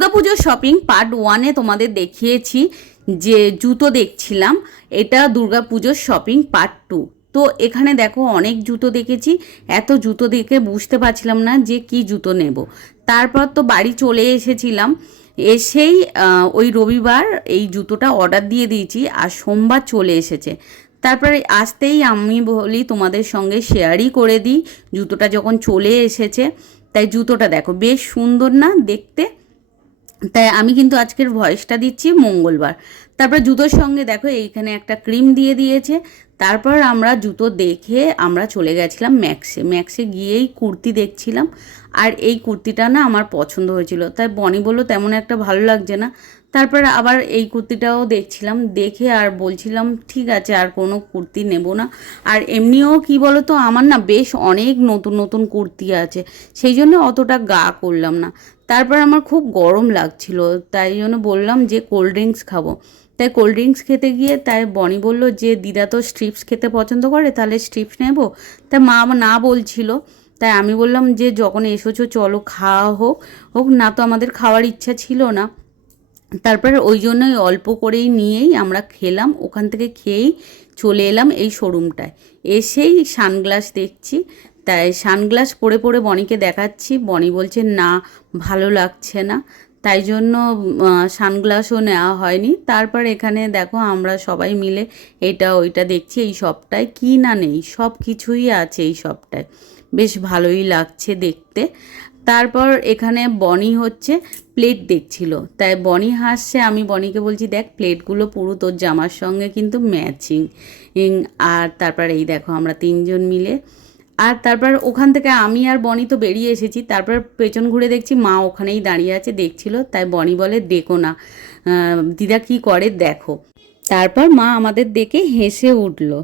দুর্গাপুজোর shopping part 1-এ তোমাদের দেখিয়েছি যে জুতো দেখছিলাম। এটা দুর্গাপুজোর শপিং পার্ট 2। তো এখানে দেখো অনেক জুতো দেখেছি, এত জুতো দেখে বুঝতে পারছিলাম না যে কি জুতো নেব। তারপর তো বাড়ি চলে এসেছিলাম, এসেই ওই রবিবার এই জুতোটা অর্ডার দিয়ে দিয়েছি আর সোমবার চলে এসেছে। তারপরে আসতেই আমি বলি তোমাদের সঙ্গে শেয়ারই করে দিই জুতোটা যখন চলে এসেছে। তাই জুতোটা দেখো বেশ সুন্দর না দেখতে, তাই আমি কিন্তু আজকের ভয়েসটা দিচ্ছি মঙ্গলবার। তারপর জুতোর সঙ্গে দেখো এইখানে একটা ক্রিম দিয়ে দিয়েছে। তারপর আমরা জুতো দেখে আমরা চলে গেছিলাম ম্যাক্সে গিয়েই কুর্তি দেখছিলাম। আর এই কুর্তিটা না আমার পছন্দ হয়েছিল, তাই বনি বললো তেমন একটা ভালো লাগছে না। তারপর আবার এই কুর্তিটাও দেখছিলাম, দেখে আর বলছিলাম ঠিক আছে আর কোনো কুর্তি নেব না। আর এমনিও কি বলো তো, আমার না বেশ অনেক নতুন নতুন কুর্তি আছে, সেই জন্য অতটা গা করলাম না। তারপর আমার খুব গরম লাগছিল, তাই জন্য বললাম যে কোল্ড ড্রিঙ্কস খাবো। তাই কোল্ড ড্রিঙ্কস খেতে গিয়ে তাই বনি বলল যে দিদা তো স্ট্রিপস খেতে পছন্দ করে, তাহলে স্ট্রিপস নেব। তাই মা না বলছিল, তাই আমি বললাম যে যখন এসেছো চলো খাওয়া হোক হোক, না তো আমাদের খাওয়ার ইচ্ছা ছিল না। তারপরে ওই জন্যই অল্প করেই নিয়েই আমরা খেলাম, ওখান থেকে খেয়েই চলে এলাম এই শোরুমটায়। এসেই সানগ্লাস দেখছি, তাই সানগ্লাস পরে পরে বনিকে দেখাচ্ছি। বনি বলছে না ভালো লাগছে না, তাই জন্য সানগ্লাসও নেওয়া হয়নি। তারপর এখানে দেখো আমরা সবাই মিলে এটা ওইটা দেখছি। এই শপটায় কী না নেই, সব কিছুই আছে এই শপটায়, বেশ ভালোই লাগছে দেখতে। তারপর এখানে বনি হচ্ছে প্লেট দেখছিল, তাই বনি হাসছে। আমি বনিকে বলছি দেখ প্লেটগুলো পুরো তোর জামার সঙ্গে কিন্তু ম্যাচিং। আর তারপর এই দেখো আমরা তিনজন মিলে, আর তারপর ওখান থেকে আমি আর বনি তো বেরিয়ে এসেছি। তারপর পেছন ঘুরে দেখছি মা ওখানেই দাঁড়িয়ে আছে দেখছিল, তাই বনি বলে দেখো না দিদা কি করে দেখো। তারপর মা আমাদের দেখে হেসে উঠলো।